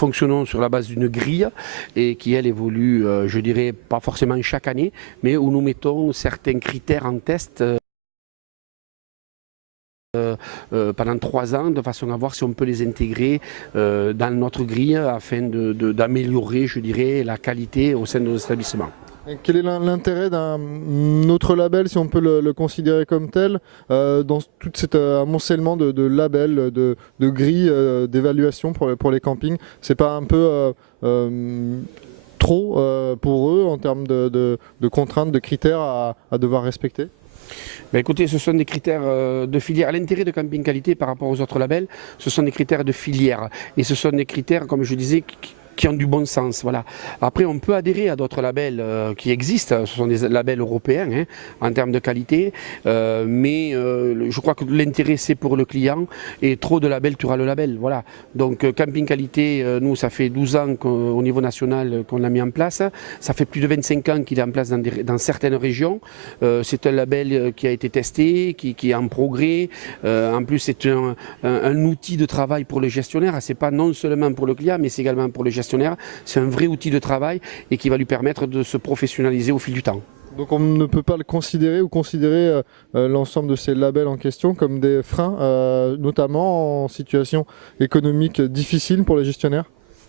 fonctionnons sur la base d'une grille et qui, elle, évolue, je dirais, pas forcément chaque année, mais où nous mettons certains critères en test pendant 3 ans, de façon à voir si on peut les intégrer dans notre grille afin d'améliorer, je dirais, la qualité au sein de nos établissements. Quel est l'intérêt d'un autre label, si on peut le considérer comme tel, dans tout cet amoncellement de labels, de grilles d'évaluation pour les campings? C'est pas un peu trop pour eux en termes de contraintes, de critères à devoir respecter? Ben écoutez, ce sont des critères de filière. L'intérêt de Camping Qualité par rapport aux autres labels, ce sont des critères de filière. Et ce sont des critères, comme je disais, qui ont du bon sens. Voilà. Après, on peut adhérer à d'autres labels qui existent. Ce sont des labels européens hein, en termes de qualité. Mais je crois que l'intérêt, c'est pour le client. Et trop de labels tuera le label. Voilà. Donc, Camping Qualité, nous, ça fait 12 ans qu'au niveau national qu'on l'a mis en place. Ça fait plus de 25 ans qu'il est en place dans certaines régions. C'est un label qui a été testé, qui est en progrès. En plus, c'est un outil de travail pour les gestionnaires. C'est pas non seulement pour le client, mais c'est également pour les gestionnaires. C'est un vrai outil de travail et qui va lui permettre de se professionnaliser au fil du temps. Donc on ne peut pas le considérer ou considérer l'ensemble de ces labels en question comme des freins, notamment en situation économique difficile pour les gestionnaires?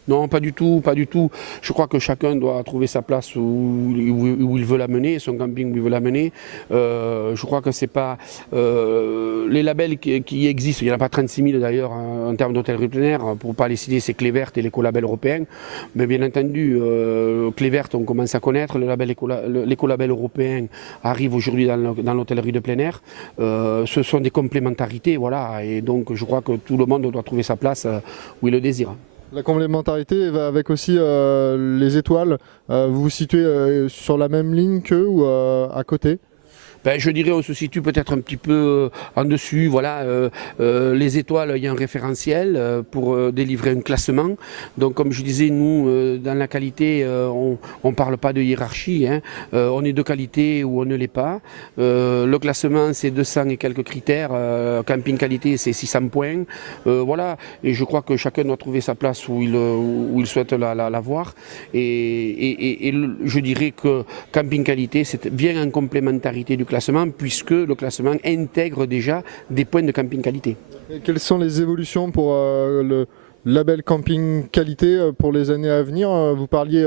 Non, pas du tout, pas du tout. Je crois que chacun doit trouver sa place où il veut l'amener, son camping où il veut l'amener. Je crois que c'est pas... les labels qui existent, il n'y en a pas 36 000 d'ailleurs en termes d'hôtellerie plein air, pour ne pas les citer, c'est Clévert et l'écolabel européen. Mais bien entendu, Clévert, on commence à connaître, l'écolabel européen arrive aujourd'hui dans l'hôtellerie de plein air. Ce sont des complémentarités, voilà, et donc je crois que tout le monde doit trouver sa place où il le désire. La complémentarité va avec aussi les étoiles. Vous vous situez sur la même ligne qu'eux ou à côté? Ben, je dirais on se situe peut-être un petit peu en dessus. Voilà, les étoiles, il y a un référentiel pour délivrer un classement. Donc comme je disais, nous, dans la qualité, on ne parle pas de hiérarchie. Hein. On est de qualité ou on ne l'est pas. Le classement, c'est 200 et quelques critères. Camping qualité, c'est 600 points. Voilà, et je crois que chacun doit trouver sa place où il souhaite la voir. Et je dirais que Camping qualité, c'est bien en complémentarité du classement, puisque le classement intègre déjà des points de camping qualité. Et quelles sont les évolutions pour le label camping qualité pour les années à venir? Vous parliez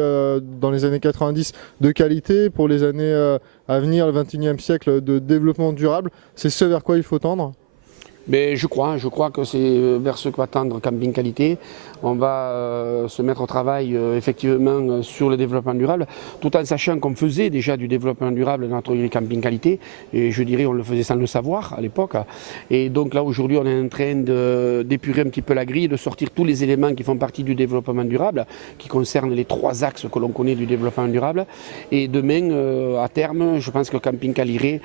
dans les années 90 de qualité, pour les années à venir, le 21e siècle, de développement durable. C'est ce vers quoi il faut tendre? Mais je crois que c'est vers ce que va tendre Camping Qualité. On va se mettre au travail effectivement sur le développement durable, tout en sachant qu'on faisait déjà du développement durable dans notre Camping Qualité, et je dirais on le faisait sans le savoir à l'époque. Et donc là aujourd'hui on est en train d'épurer un petit peu la grille, de sortir tous les éléments qui font partie du développement durable, qui concernent les 3 axes que l'on connaît du développement durable. Et demain, à terme, je pense que Camping Qualité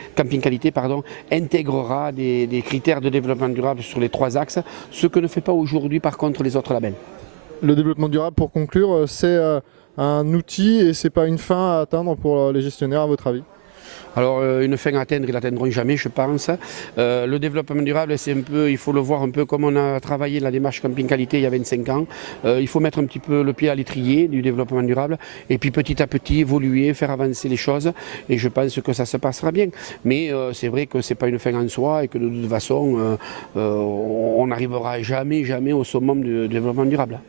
intégrera des critères de développement durable sur les 3 axes, ce que ne fait pas aujourd'hui par contre les autres labels. Le développement durable, pour conclure, c'est un outil et c'est pas une fin à atteindre pour les gestionnaires à votre avis? Alors une fin à atteindre, ils ne l'atteindront jamais je pense. Le développement durable, c'est un peu, il faut le voir un peu comme on a travaillé la démarche Camping Qualité il y a 25 ans. Il faut mettre un petit peu le pied à l'étrier du développement durable et puis petit à petit évoluer, faire avancer les choses, et je pense que ça se passera bien. Mais c'est vrai que ce n'est pas une fin en soi et que de toute façon on n'arrivera jamais au summum du développement durable.